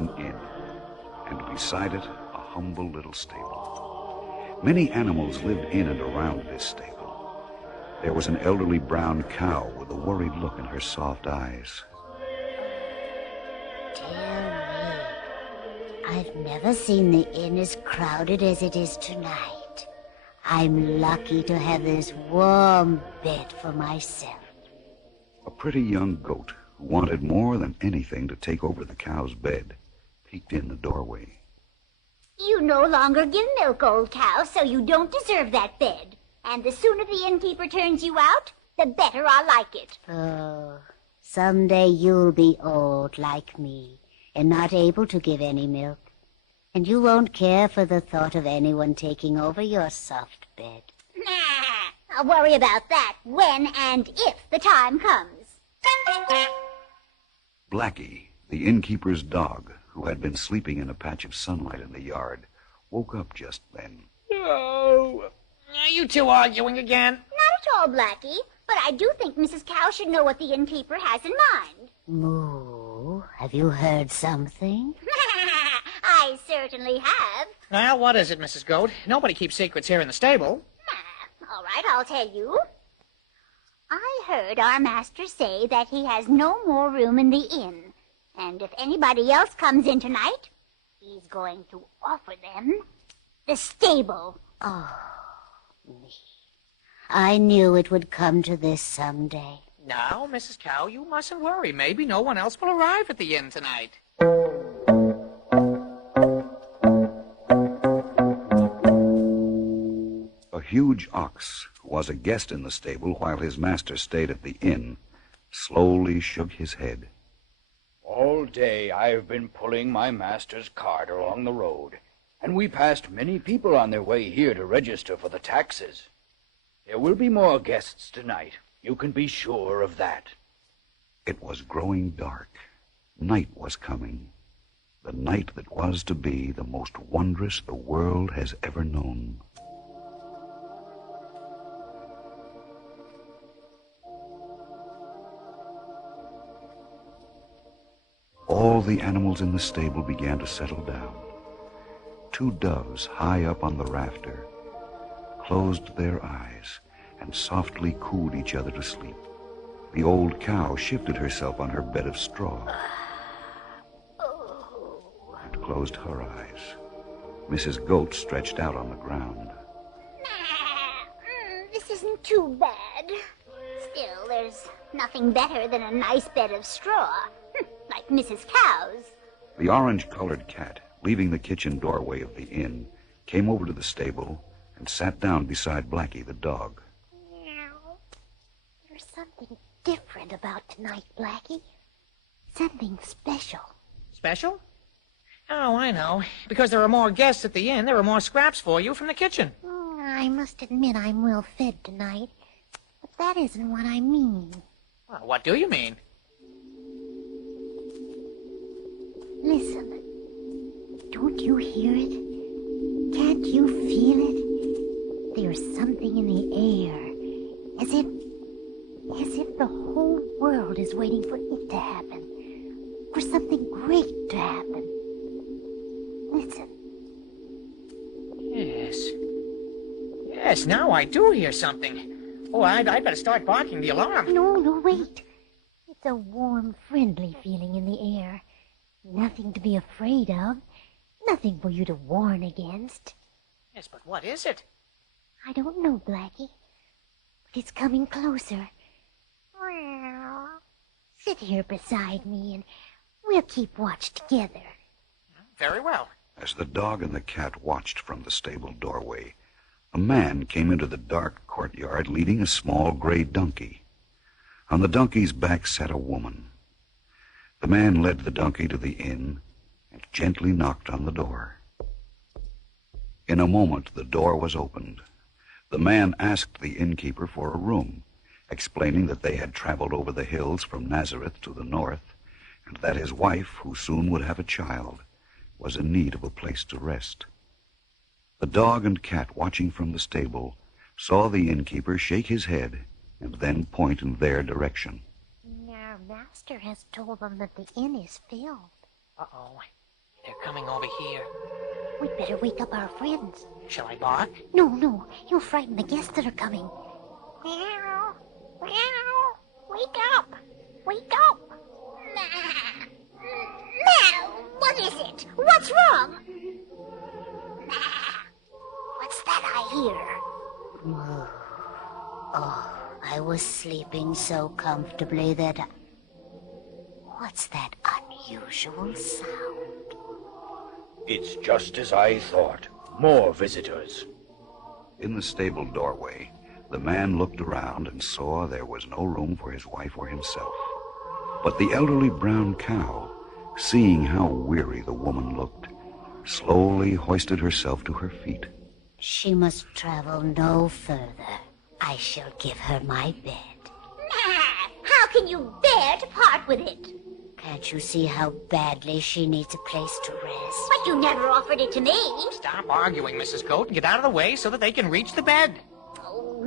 an inn, and beside it, a humble little stable. Many animals lived in and around this stable. There was an elderly brown cow with a worried look in her soft eyes. Dear me, I've never seen the inn as crowded as it is tonight. I'm lucky to have this warm bed for myself. A pretty young goat who wanted more than anything to take over the cow's bed peeked in the doorway. You no longer give milk, old cow, so you don't deserve that bed. And the sooner the innkeeper turns you out, the better I like it. Oh, someday you'll be old like me and not able to give any milk. And you won't care for the thought of anyone taking over your soft bed. Nah, I'll worry about that when and if the time comes. Blackie, the innkeeper's dog, who had been sleeping in a patch of sunlight in the yard, woke up just then. Oh, are you two arguing again? Not at all, Blackie, but I do think Mrs. Cow should know what the innkeeper has in mind. Moo, have you heard something? I certainly have. Well, what is it, Mrs. Goat? Nobody keeps secrets here in the stable. All right, I'll tell you. I heard our master say that he has no more room in the inn, and if anybody else comes in tonight, he's going to offer them the stable. Oh, me. I knew it would come to this someday. Now, Mrs. Cow, you mustn't worry. Maybe no one else will arrive at the inn tonight. A huge ox, who was a guest in the stable while his master stayed at the inn, slowly shook his head. All day I've been pulling my master's cart along the road, and we passed many people on their way here to register for the taxes. There will be more guests tonight. You can be sure of that. It was growing dark. Night was coming. The night that was to be the most wondrous the world has ever known. All the animals in the stable began to settle down. Two doves high up on the rafter closed their eyes and softly cooed each other to sleep. The old cow shifted herself on her bed of straw and closed her eyes. Mrs. Goat stretched out on the ground. This isn't too bad. Still, there's nothing better than a nice bed of straw, like Mrs. Cow's. The orange-colored cat, leaving the kitchen doorway of the inn, came over to the stable and sat down beside Blackie the dog. Meow. There's something different about tonight, Blackie. Something special. Special? Oh, I know. Because there are more guests at the inn, there are more scraps for you from the kitchen. I must admit I'm well fed tonight, but that isn't what I mean. Well, what do you mean? Listen. Don't you hear it? Can't you feel it? There's something in the air, as if the whole world is waiting for it to happen, for something great to happen. Listen. Yes, now I do hear something. Oh, I'd better start barking the alarm. No, wait. It's a warm, friendly feeling in the air. Nothing to be afraid of. Nothing for you to warn against. Yes, but what is it? I don't know, Blackie. But it's coming closer. Sit here beside me and we'll keep watch together. Very well. As the dog and the cat watched from the stable doorway, a man came into the dark courtyard leading a small gray donkey. On the donkey's back sat a woman. The man led the donkey to the inn and gently knocked on the door. In a moment, the door was opened. The man asked the innkeeper for a room, explaining that they had traveled over the hills from Nazareth to the north, and that his wife, who soon would have a child, was in need of a place to rest. The dog and cat, watching from the stable, saw the innkeeper shake his head and then point in their direction. Our master has told them that the inn is filled. Uh-oh. They're coming over here. We'd better wake up our friends. Shall I bark? No. You'll frighten the guests that are coming. Meow. Meow. Wake up. Wake up. Meow. What is it? What's wrong? What's that I hear? Oh, I was sleeping so comfortably that... What's that unusual sound? It's just as I thought. More visitors. In the stable doorway, the man looked around and saw there was no room for his wife or himself. But the elderly brown cow, seeing how weary the woman looked, slowly hoisted herself to her feet. She must travel no further. I shall give her my bed. How can you bear to part with it? Can't you see how badly she needs a place to rest? But you never offered it to me. Stop arguing, Mrs. Goat, and get out of the way so that they can reach the bed. Oh,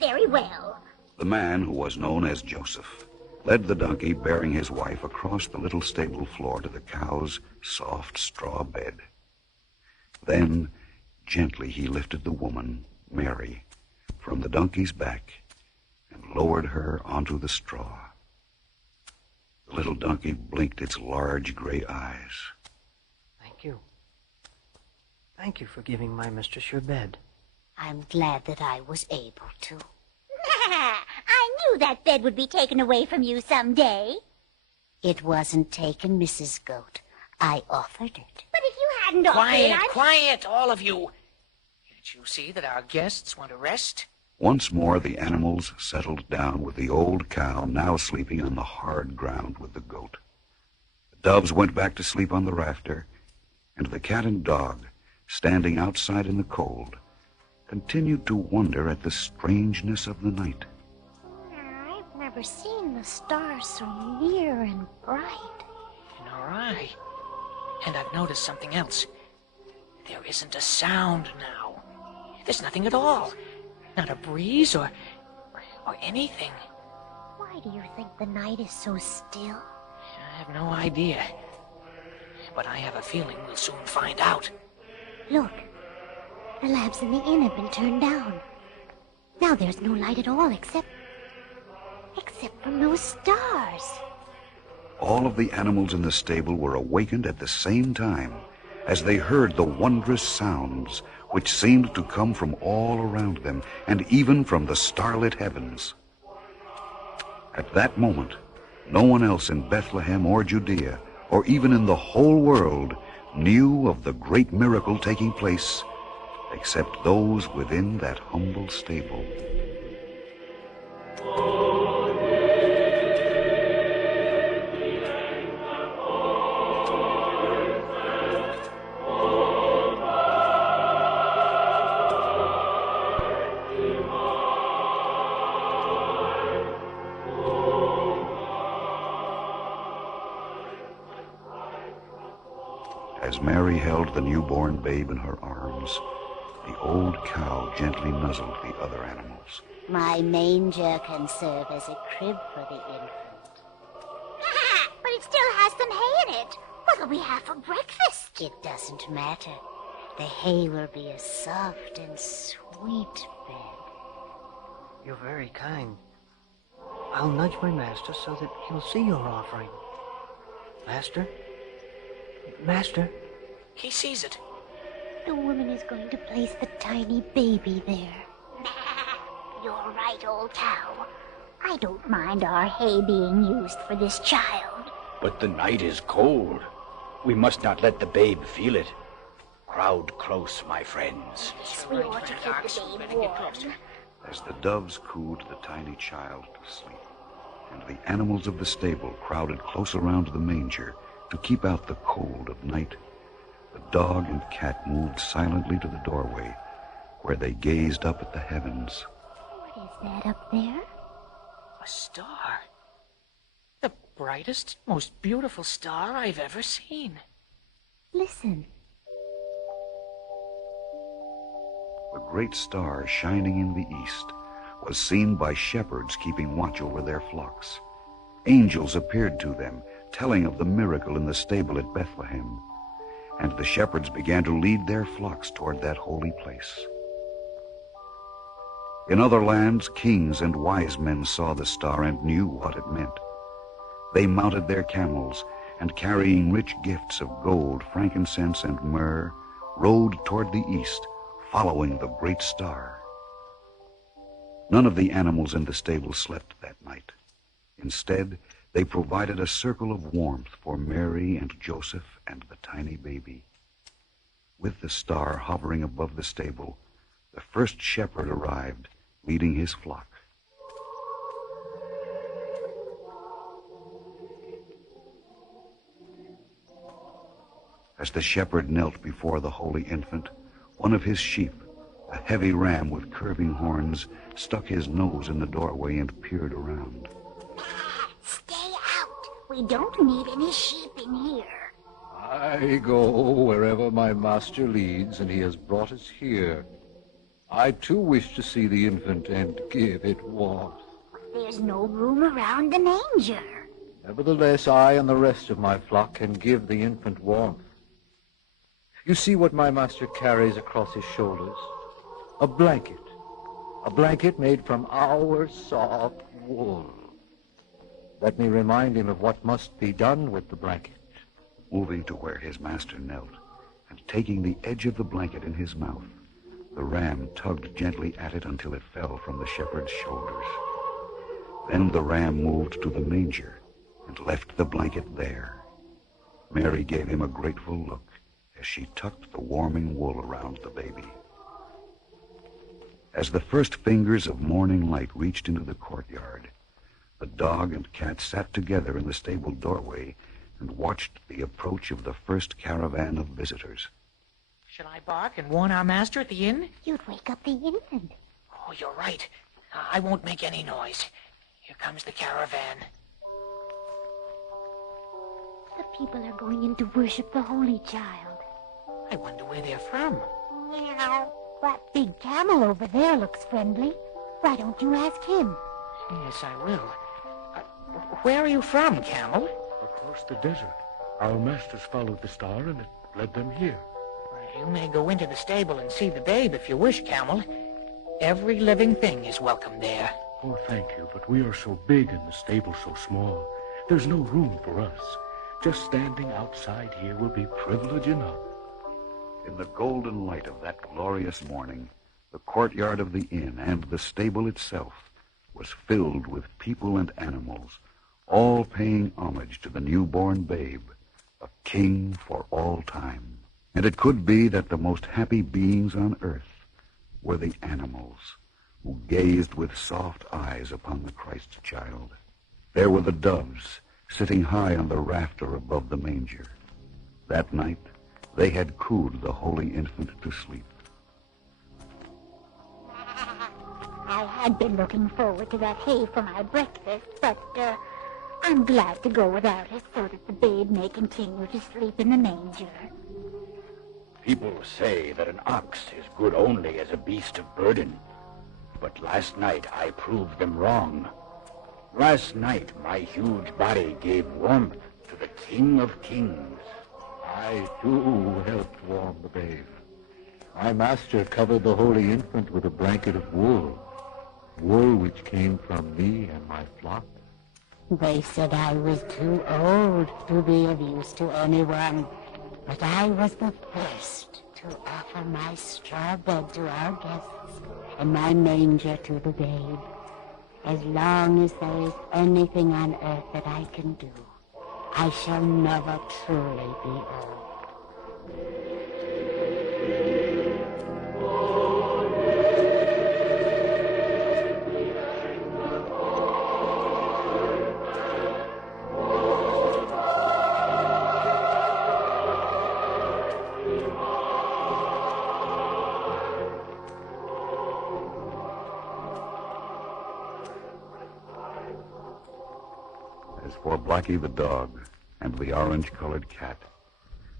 very well. The man, who was known as Joseph, led the donkey bearing his wife across the little stable floor to the cow's soft straw bed. Then, gently he lifted the woman, Mary, from the donkey's back and lowered her onto the straw. The little donkey blinked its large gray eyes. Thank you. Thank you for giving my mistress your bed. I'm glad that I was able to. I knew that bed would be taken away from you someday. It wasn't taken, Mrs. Goat. I offered it. But if you hadn't offered it, Quiet, all of you. Can't you see that our guests want to rest? Once more the animals settled down, with the old cow now sleeping on the hard ground with the goat. The doves went back to sleep on the rafter, and the cat and dog, standing outside in the cold, continued to wonder at the strangeness of the night. I've never seen the stars so near and bright. Nor I. And I've noticed something else. There isn't a sound now. There's nothing at all. Not a breeze or anything. Why do you think the night is so still? I have no idea. But I have a feeling we'll soon find out. Look, the lamps in the inn have been turned down. Now there's no light at all except from those stars. All of the animals in the stable were awakened at the same time as they heard the wondrous sounds which seemed to come from all around them, and even from the starlit heavens. At that moment, no one else in Bethlehem or Judea, or even in the whole world, knew of the great miracle taking place, except those within that humble stable. As Mary held the newborn babe in her arms, the old cow gently nuzzled the other animals. My manger can serve as a crib for the infant. But it still has some hay in it. What'll we have for breakfast? It doesn't matter. The hay will be a soft and sweet bed. You're very kind. I'll nudge my master so that he'll see your offering. Master? Master? He sees it. The woman is going to place the tiny baby there. You're right, old cow. I don't mind our hay being used for this child. But the night is cold. We must not let the babe feel it. Crowd close, my friends. Yes, we ought to keep the babe warm. As the doves cooed the tiny child to sleep, and the animals of the stable crowded close around the manger to keep out the cold of night, the dog and cat moved silently to the doorway, where they gazed up at the heavens. What is that up there? A star. The brightest, most beautiful star I've ever seen. Listen. The great star shining in the east was seen by shepherds keeping watch over their flocks. Angels appeared to them, telling of the miracle in the stable at Bethlehem. and the shepherds began to lead their flocks toward that holy place. In other lands, kings and wise men saw the star and knew what it meant. They mounted their camels, and carrying rich gifts of gold, frankincense, and myrrh, rode toward the east, following the great star. None of the animals in the stable slept that night. Instead, they provided a circle of warmth for Mary and Joseph and the tiny baby. With the star hovering above the stable, the first shepherd arrived, leading his flock. As the shepherd knelt before the holy infant, one of his sheep, a heavy ram with curving horns, stuck his nose in the doorway and peered around. Stay out. We don't need any sheep in here. I go wherever my master leads, and he has brought us here. I too wish to see the infant and give it warmth. There's no room around the manger. Nevertheless, I and the rest of my flock can give the infant warmth. You see what my master carries across his shoulders? A blanket made from our soft wool. Let me remind him of what must be done with the blanket. Moving to where his master knelt, and taking the edge of the blanket in his mouth, the ram tugged gently at it until it fell from the shepherd's shoulders. Then the ram moved to the manger and left the blanket there. Mary gave him a grateful look as she tucked the warming wool around the baby. As the first fingers of morning light reached into the courtyard, the dog and cat sat together in the stable doorway and watched the approach of the first caravan of visitors. Shall I bark and warn our master at the inn? You'd wake up the infant. Oh, you're right. I won't make any noise. Here comes the caravan. The people are going in to worship the Holy Child. I wonder where they're from. Meow. That big camel over there looks friendly. Why don't you ask him? Yes, I will. Where are you from, camel? Across the desert. Our masters followed the star and it led them here. You may go into the stable and see the babe if you wish, camel. Every living thing is welcome there. Oh, thank you, but we are so big and the stable so small. There's no room for us. Just standing outside here will be privilege enough. In the golden light of that glorious morning, the courtyard of the inn and the stable itself was filled with people and animals, all paying homage to the newborn babe, a king for all time. And it could be that the most happy beings on earth were the animals who gazed with soft eyes upon the Christ child. There were the doves sitting high on the rafter above the manger. That night, they had cooed the holy infant to sleep. I had been looking forward to that hay for my breakfast, but I'm glad to go without it so that the babe may continue to sleep in the manger. People say that an ox is good only as a beast of burden. But last night I proved them wrong. Last night my huge body gave warmth to the King of Kings. I too helped warm the babe. My master covered the holy infant with a blanket of wool. Wool which came from me and my flock. They said I was too old to be of use to anyone, but I was the first to offer my straw bed to our guests and my manger to the babe. As long as there is anything on earth that I can do, I shall never truly be old. As for Blackie the dog and the orange-colored cat,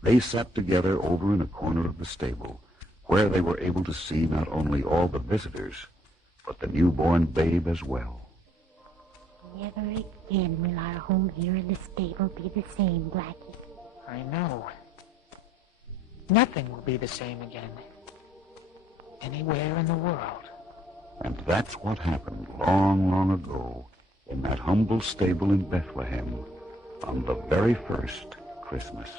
they sat together over in a corner of the stable, where they were able to see not only all the visitors, but the newborn babe as well. Never again will our home here in the stable be the same, Blackie. I know. Nothing will be the same again. Anywhere in the world. And that's what happened long, long ago in that humble stable in Bethlehem on the very first Christmas.